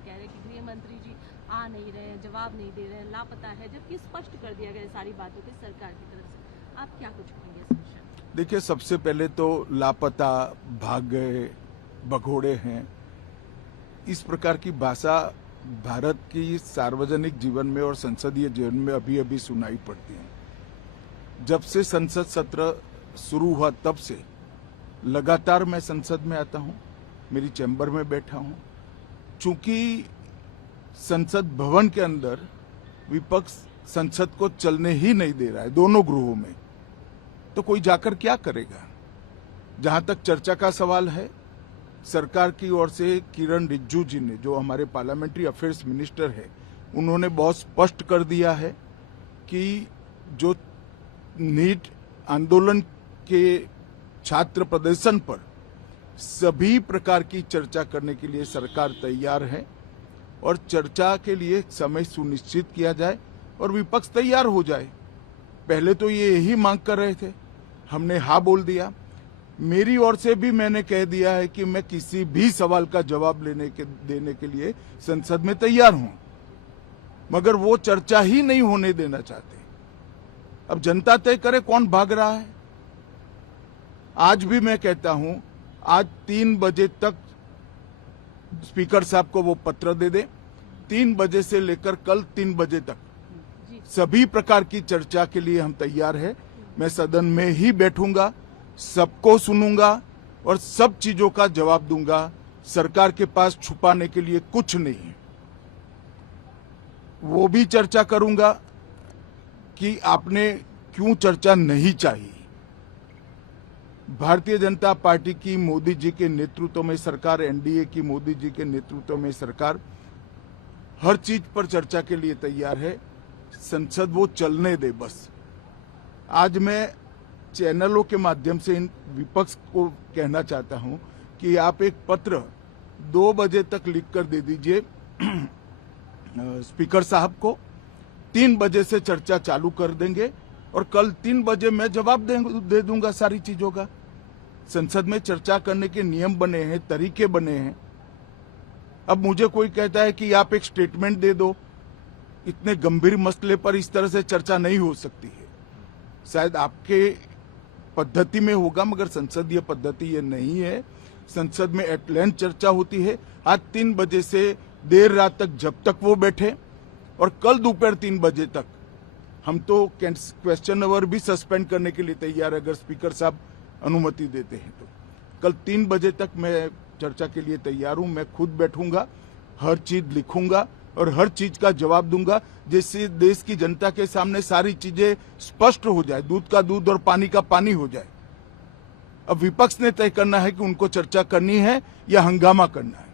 कह रहे हैं कि गृह मंत्री जी आ नहीं रहे हैं, जवाब नहीं दे रहे हैं, लापता है, जबकि स्पष्ट कर दिया गया सारी बातों की सरकार की तरफ से। आप क्या कुछ कहेंगे इस विषय में? देखिए, सबसे पहले तो लापता, भाग गए, भगोड़े हैं, इस प्रकार की भाषा भारत की सार्वजनिक जीवन में और संसदीय जीवन में अभी अभी सुनाई पड़ती है। जब से संसद सत्र शुरू हुआ तब से लगातार मैं संसद में आता हूं, मेरी चैम्बर में बैठा हूं। चूंकि संसद भवन के अंदर विपक्ष संसद को चलने ही नहीं दे रहा है, दोनों गृहों में, तो कोई जाकर क्या करेगा। जहां तक चर्चा का सवाल है, सरकार की ओर से किरण रिजिजू जी ने, जो हमारे पार्लियामेंट्री अफेयर्स मिनिस्टर है, उन्होंने बहुत स्पष्ट कर दिया है कि जो नीट आंदोलन के छात्र प्रदर्शन पर सभी प्रकार की चर्चा करने के लिए सरकार तैयार है और चर्चा के लिए समय सुनिश्चित किया जाए और विपक्ष तैयार हो जाए। पहले तो ये यही मांग कर रहे थे, हमने हाँ बोल दिया। मेरी ओर से भी मैंने कह दिया है कि मैं किसी भी सवाल का जवाब देने के लिए संसद में तैयार हूं, मगर वो चर्चा ही नहीं होने देना चाहते। अब जनता तय करे कौन भाग रहा है। आज भी मैं कहता हूं, आज 3 बजे तक स्पीकर साहब को वो पत्र दे दे। 3 बजे से लेकर कल 3 बजे तक सभी प्रकार की चर्चा के लिए हम तैयार हैं। मैं सदन में ही बैठूंगा, सबको सुनूंगा और सब चीजों का जवाब दूंगा। सरकार के पास छुपाने के लिए कुछ नहीं है। वो भी चर्चा करूंगा कि आपने क्यों चर्चा नहीं चाहिए। भारतीय जनता पार्टी की मोदी जी के नेतृत्व में सरकार, एनडीए की मोदी जी के नेतृत्व में सरकार हर चीज पर चर्चा के लिए तैयार है। संसद वो चलने दे बस। आज मैं चैनलों के माध्यम से इन विपक्ष को कहना चाहता हूं कि आप एक पत्र 2 बजे तक लिख कर दे दीजिए स्पीकर साहब को। 3 बजे से चर्चा चालू कर देंगे और कल 3 बजे मैं जवाब दे दूंगा सारी चीजों का। संसद में चर्चा करने के नियम बने हैं, तरीके बने हैं। अब मुझे कोई कहता है कि आप एक स्टेटमेंट दे दो, इतने गंभीर मसले पर इस तरह से चर्चा नहीं हो सकती है। शायद आपके पद्धति में होगा, मगर संसदीय पद्धति ये नहीं है। संसद में एट लेंथ चर्चा होती है। आज 3 बजे से देर रात तक, जब तक वो बैठे, और कल दोपहर 3 बजे तक हम तो क्वेश्चन आवर भी सस्पेंड करने के लिए तैयार है, अगर स्पीकर साहब अनुमति देते हैं तो। कल 3 बजे तक मैं चर्चा के लिए तैयार हूं। मैं खुद बैठूंगा, हर चीज लिखूंगा और हर चीज का जवाब दूंगा, जिससे देश की जनता के सामने सारी चीजें स्पष्ट हो जाए, दूध का दूध और पानी का पानी हो जाए। अब विपक्ष ने तय करना है कि उनको चर्चा करनी है या हंगामा करना है।